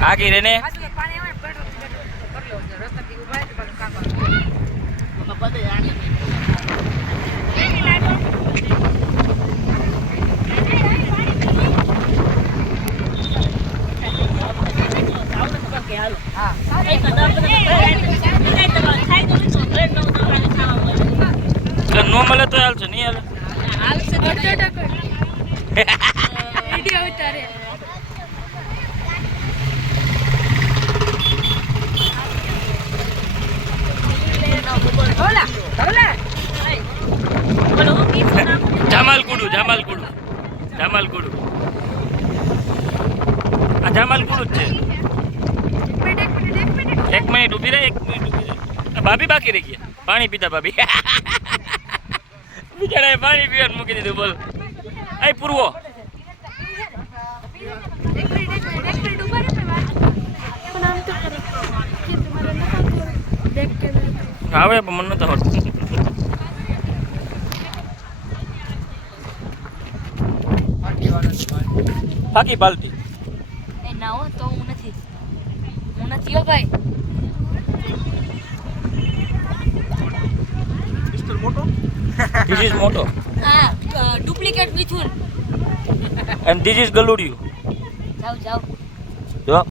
આખી રે ને નો મળે તો હાલશે નહીં હાલશે જામાલકુડું આ જામાલકુડું જ છે એક મિનિટ ઊભી રહે ભાભી બાકી રહી ગયા પાણી પીતા ભાભી બિચારાએ પાણી પીવાનું મૂકી દીધું બોલ એ પૂર્વો આવે પણ મને નતો આવડતું બાકી પાલતી એ ના હો તો હું નથી હો ભાઈ પિસ્તોલ મોટો This is moto duplicate Mithun and this is ગલુડિયું જાવ